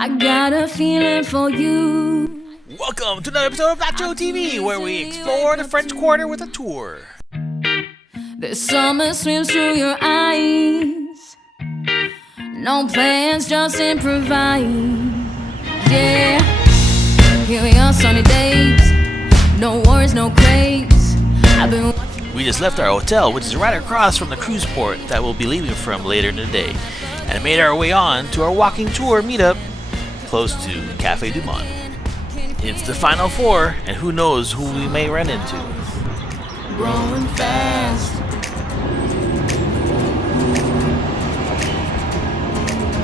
I got a feeling for you. Welcome to another episode of NachoTV, where we explore the French Quarter with a tour. The summer swims through your eyes. No plans, just improvise. Yeah, here we are, sunny days. No worries, no craze. We just left our hotel, which is right across from the cruise port that we'll be leaving from later in the day, and made our way on to our walking tour meetup close to Café du Monde. It's the final four, and who knows who we may run into. Growing fast.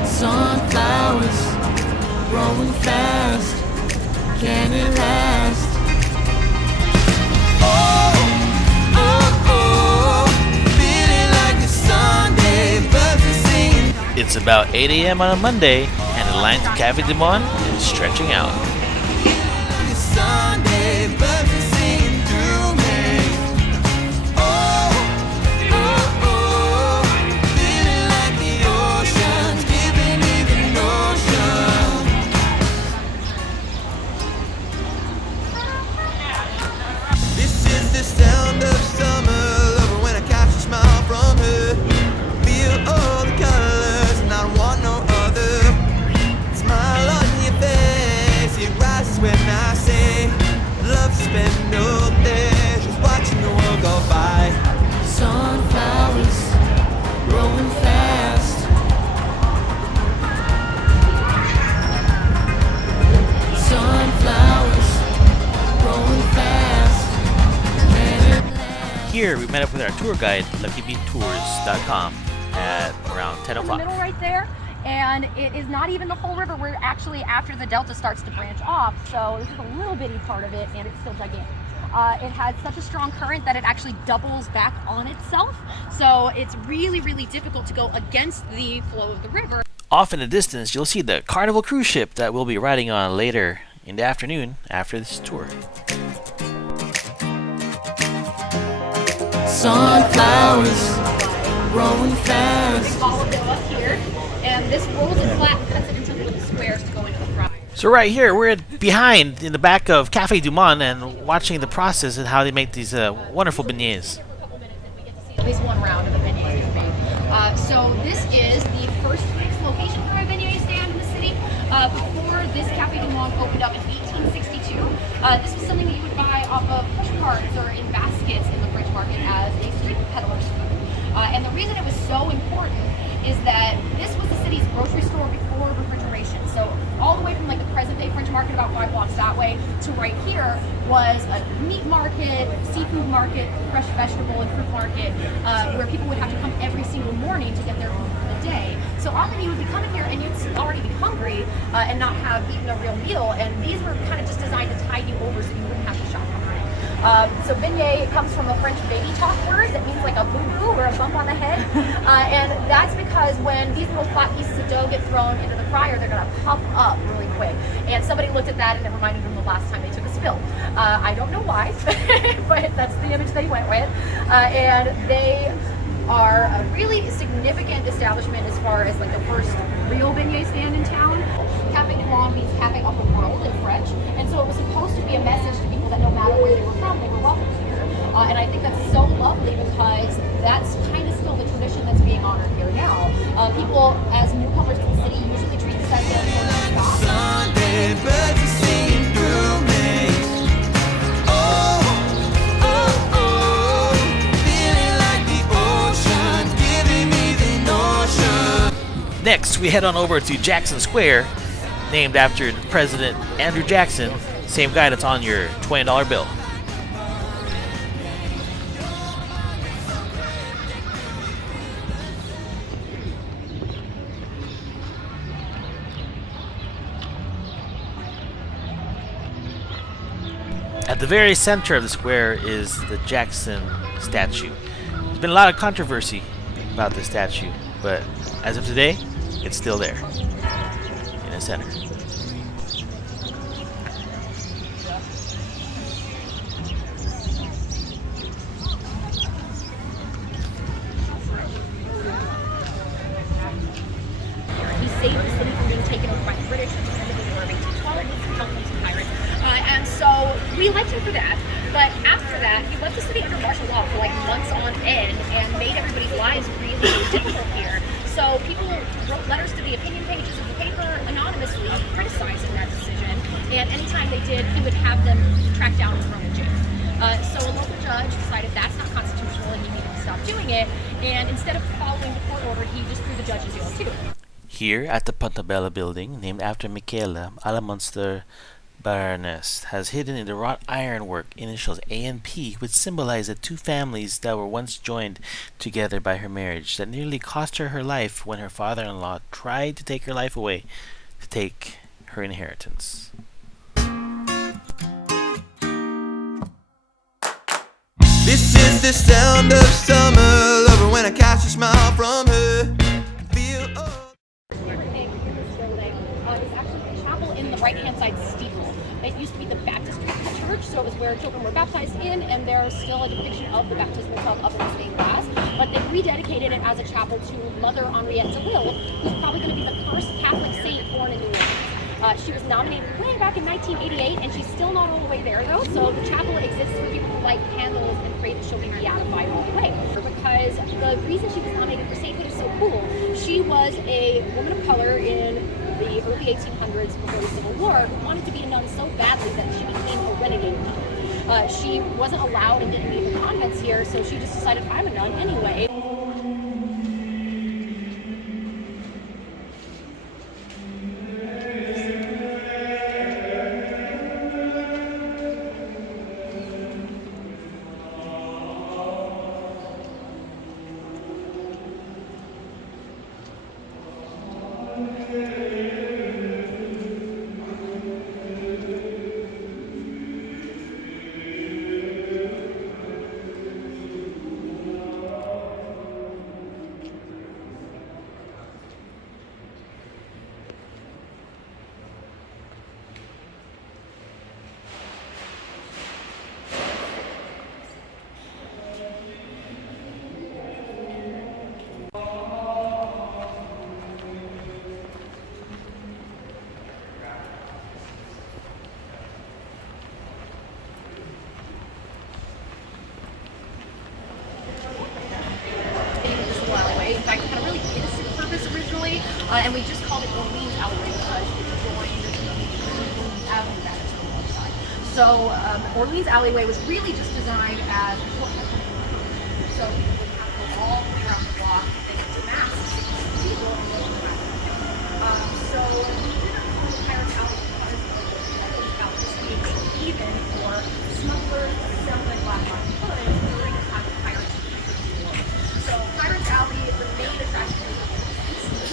Sunflowers growing fast. Can it last? Oh, oh, oh, feeling like a Sunday, birds are singing. It's about 8 a.m. on a Monday, and the line to Café du Monde is stretching out. Sunday, birds are singing through me. Oh, oh, oh, feeling like the ocean's giving me the notion. This is the sound of summer, loving when I catch a smile from her. Feel all the colors and I want no other. Smile on your face, it rises when I say love to spend all day just watching the world go by. Sunflowers growing fast. Sunflowers growing fast. Here, we met up with our tour guide, luckybeattours.com, at around 10 in the o'clock. middle right there, and it is not even the whole river. We're actually after the delta starts to branch off, so this is a little bitty part of it, and it's still gigantic. It has such a strong current that it actually doubles back on itself, so it's really, really difficult to go against the flow of the river. Off in the distance, you'll see the Carnival cruise ship that we'll be riding on later in the afternoon after this tour. Sunflowers growing fast. All of them up here, and this rolls it flat and cuts it into little squares to go into the fry. So right here, we're behind in the back of Café du Monde and watching the process and how they make these wonderful beignets. At least one round of the beignets is made. So this is the first fixed location for a beignet stand in the city. Before this Café du Monde opened up in 1862, this was something that you would buy off of push carts or in baskets in the French market as a street peddler's food. And the reason it was so important is that this was the city's grocery store before refrigeration. So all the way from like the present day French market about 5 blocks that way to right here was a meat market, seafood market, fresh vegetable and fruit market, where people would have to come every single morning to get their food for the day. So often you would be coming here and you'd already be hungry and not have eaten a real meal, and these were kind of just designed to tide you over so you wouldn't have to shop for money. So beignet comes from a French baby talk word that means like a boo-boo or a bump on the head. And that's because when these little flat pieces of dough get thrown into the fryer, they're gonna puff up really quick. And somebody looked at that and it reminded them the last time they took a spill. I don't know why, but that's the image they went with. And they are a really significant establishment as far as like the first real beignet stand in town. Café du Monde means Café of the World in French, and so it was supposed to be a message to people that no matter where they were from, they were welcome here. And I think that's so lovely because that's kind of still the tradition that's being honored here now. People, as newcomers to the city, usually treat this as their first stop. Sunday, birds are singing through me. Oh, oh, oh, feeling like the ocean's giving me the notion. Next, we head on over to Jackson Square, named after President Andrew Jackson, same guy that's on your $20 bill. At the very center of the square is the Jackson statue. There's been a lot of controversy about the statue, but as of today, it's still there in the center. He saved the city from being taken over by the British. we liked him for that. But after that, he left the city under martial law for like months on end and made everybody's lives really difficult here. So people wrote letters to the opinion pages of the paper anonymously criticizing that decision. And anytime they did, he would have them tracked down and thrown in jail. So a local judge decided that's not constitutional and he needed to stop doing it. And instead of following the court order, he just threw the judge in jail too. Here at the Pontabella Building, named after Micaela Almonester the Baroness, has hidden in the wrought iron work initials A and P, which symbolize the two families that were once joined together by her marriage that nearly cost her her life when her father-in-law tried to take her life away to take her inheritance. This is the sound of summer lover when I catch a smile from her. Feel It's actually the chapel in the right-hand side steeple. It used to be the Baptist church, so it was where children were baptized in, and there's still a depiction of the baptismal tub up in the stained glass. But they rededicated it as a chapel to Mother Henriette de Ville, who's probably going to be the first Catholic saint born in New Orleans. She was nominated way back in 1988, and she's still not all the way there, though. So the chapel exists for people who light candles and pray that she'll be beatified all the way. Because the reason she was nominated for sainthood is so cool. She was a woman of color in the early 1800s before the Civil War who wanted to be a nun so badly that she became a renegade nun. She wasn't allowed in any of the convents here, so she just decided, I'm a nun anyway. And we just called it Orleans Alleyway because it joined Avenue that is on one side. So Orleans Alleyway was really just designed as so you would have to go all the way around the block and then to mass so we didn't call it Pirates Alley because it was about this being even for smugglers assembling black market goods during the time of pirates. So Pirates Alley is the main attraction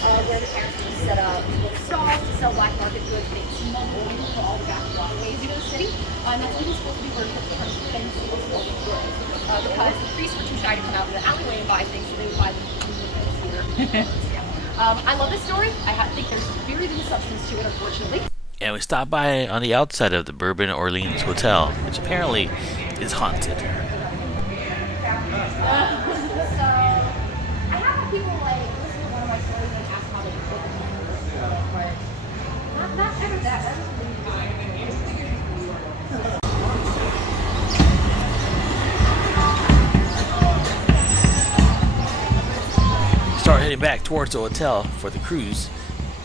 where the parents would set up little stalls to sell black market goods. They smuggle in for all the back waterways into the city. And that's even supposed to be where the parents would then see those stolen goods. Because the priests were too shy to come out of the alleyway and buy things, so they would buy them here. I love this story. I think there's very little substance to it, unfortunately. And we stopped by on the outside of the Bourbon Orleans Hotel, which apparently is haunted. People like listen to one of my stories and ask how they put them, but not ever that. Start heading back towards the hotel for the cruise,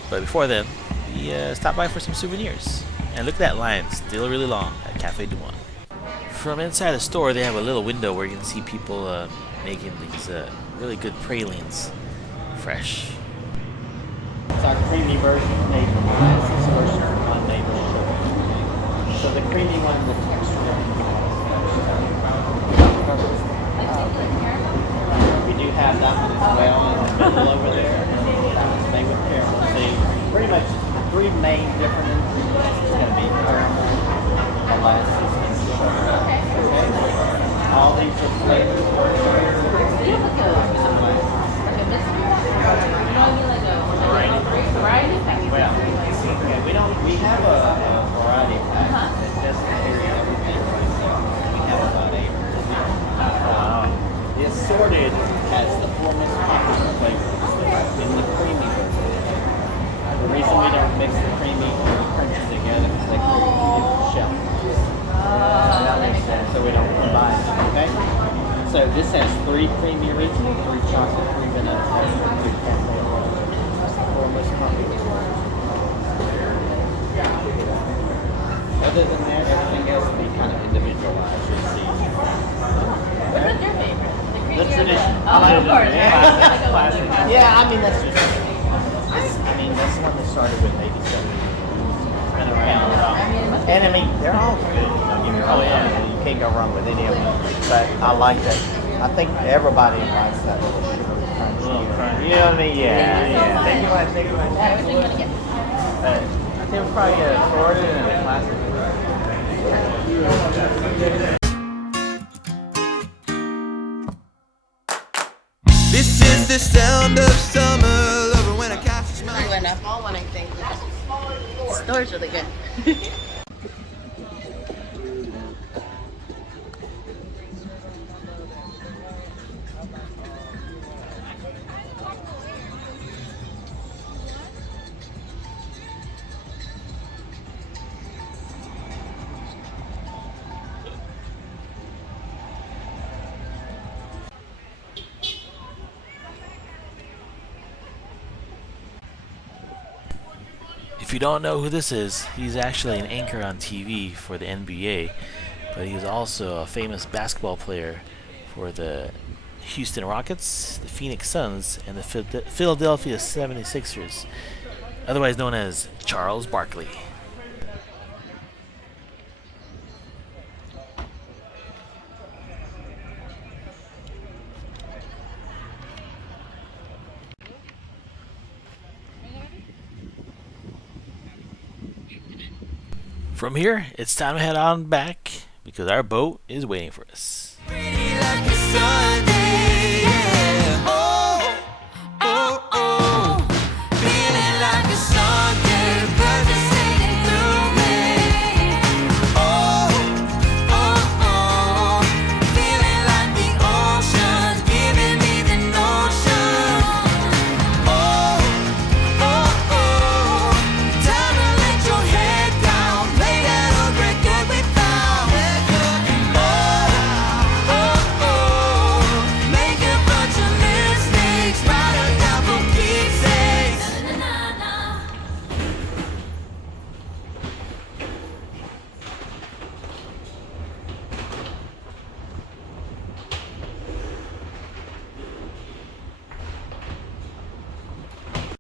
but before then, we stopped by for some souvenirs. And look at that line, still really long at Café du Monde. From inside the store, they have a little window where you can see people making these really good pralines, fresh. It's our creamy version made from molasses version made with sugar. So the creamy one with texture. We do have that one as well in the middle over there. That one's made with caramel. See, pretty much the three main different ingredients is going to be caramel, molasses, and sugar. Okay. All these are flavored. Well, we have a variety of packs that doesn't carry everything. We have about 8. The assorted has the 4 most popular flavors in the creamy version. The reason we don't mix the creamy and the crunchy together is they create a different shelf. symbolize. Okay. So this has 3 creamy original, 3 chocolate, 3 vanilla, 2 cafe, 4 most popular. Other than that, everything else will be kind of individualized. You'll see. Which one's your favorite? The tradition. Oh, of course. Classic. Yeah, I mean that's just. I mean that's one that started with 87. Been around. And I mean they're all good. Don't get me wrong. You can't go wrong with any of them. But I like that. I think everybody likes that little sugar crunch. You know what I mean? Yeah. Thank you much. Thank you much. Which one you gonna get? I think we'll probably get a Florida and a classic. This is the sound of summer. Love it when I catch a smile. I went a small one, I think. Store's really good. If you don't know who this is, he's actually an anchor on TV for the NBA, but he's also a famous basketball player for the Houston Rockets, the Phoenix Suns, and the Philadelphia 76ers, otherwise known as Charles Barkley. From here, it's time to head on back because our boat is waiting for us. Pretty like the sun.